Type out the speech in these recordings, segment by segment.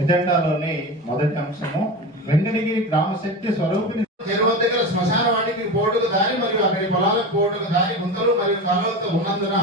ఎజెండాలోని మొదటి అంశము వెంకటగిరి గ్రామ శక్తి స్వరూపిణి చెరువు దగ్గర శ్మశాన వాటికి పోటుకు దారి మరియు అక్కడి పొలాలకు పోటుకు దారి గుంతలు మరియు కాలువలతో ఉన్నందున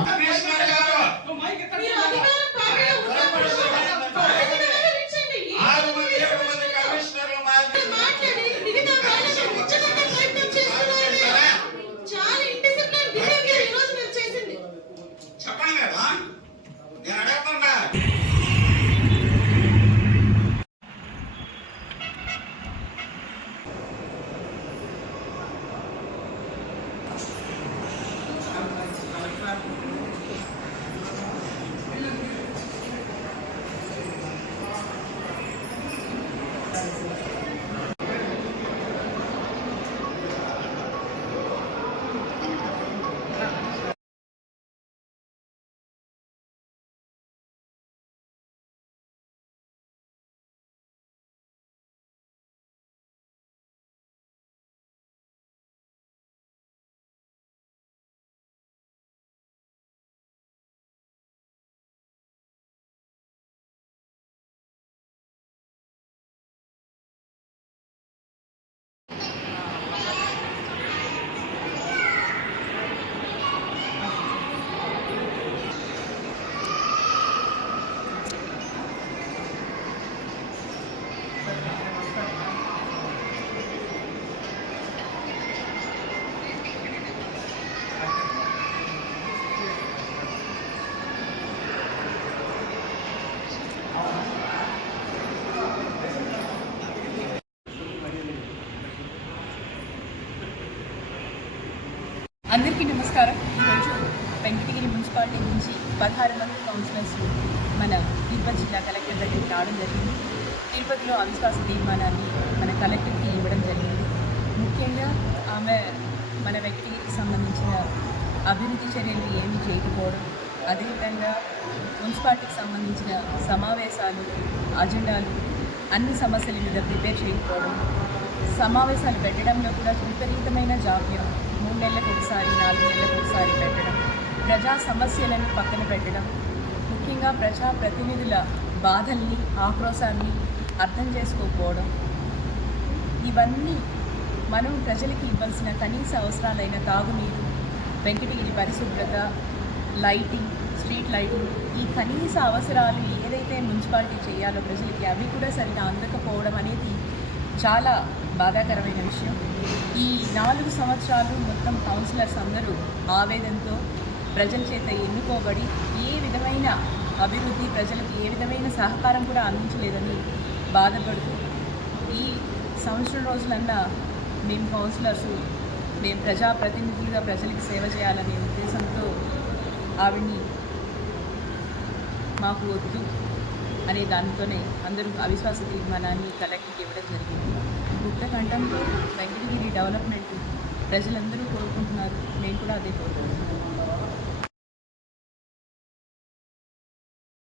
అందరికీ నమస్కారం. ఈరోజు వెంకటగిరి మున్సిపాలిటీ నుంచి 16 మంది కౌన్సిలర్స్ మన తిరుపతి జిల్లా కలెక్టర్ దగ్గరికి రావడం జరిగింది. తిరుపతిలో అవిశ్వాస తీర్మానాన్ని మన కలెక్టర్కి ఇవ్వడం జరిగింది. ముఖ్యంగా ఆమె మన వెంకటగిరికి సంబంధించిన అభివృద్ధి చర్యలు ఏమీ చేయకపోవడం, అదేవిధంగా మున్సిపాలిటీకి సంబంధించిన సమావేశాలు అజెండాలు అన్ని సమస్యల మీద ప్రిపేర్ చేయకపోవడం, సమావేశాలు పెట్టడంలో కూడా విపరీతమైన జాప్యం, 3 నెలలకు ఒకసారి 4 నెలలకు ఒకసారి పెట్టడం, ప్రజా సమస్యలను పక్కన పెట్టడం, ముఖ్యంగా ప్రజాప్రతినిధుల బాధల్ని ఆక్రోశాన్ని అర్థం చేసుకోకపోవడం, ఇవన్నీ మనం ప్రజలకి ఇవ్వాల్సిన కనీస అవసరాలైన తాగునీరు, వెంకటగిరి పరిశుభ్రత, లైటింగ్, స్ట్రీట్ లైటింగ్, ఈ కనీస అవసరాలు ఏదైతే మున్సిపాలిటీ చేయాలో ప్రజలకి అవి కూడా సరిగా అందకపోవడం అనేది చాలా బాధాకరమైన విషయం. ఈ 4 సంవత్సరాలు మొత్తం కౌన్సిలర్స్ అందరూ ఆవేదనతో ప్రజల చేత ఎన్నుకోబడి ఏ విధమైన అభివృద్ధి, ప్రజలకు ఏ విధమైన సహకారం కూడా అందించలేదని బాధపడుతూ ఈ సంవత్సరం రోజులన్నా మేము కౌన్సిలర్స్, మేము ప్రజాప్రతినిధులుగా ప్రజలకు సేవ చేయాలనే ఉద్దేశంతో ఆవిడ్ని మాకు వద్దు అనే దానితోనే అందరూ అవిశ్వాస తీర్మానాన్ని కలెక్టర్కి ఇవ్వడం జరిగింది. గుప్త కంఠంతో వెంకటగిరి డెవలప్మెంట్ ప్రజలందరూ కోరుకుంటున్నారు, మేము కూడా అదే కోరుకుంటున్నాం.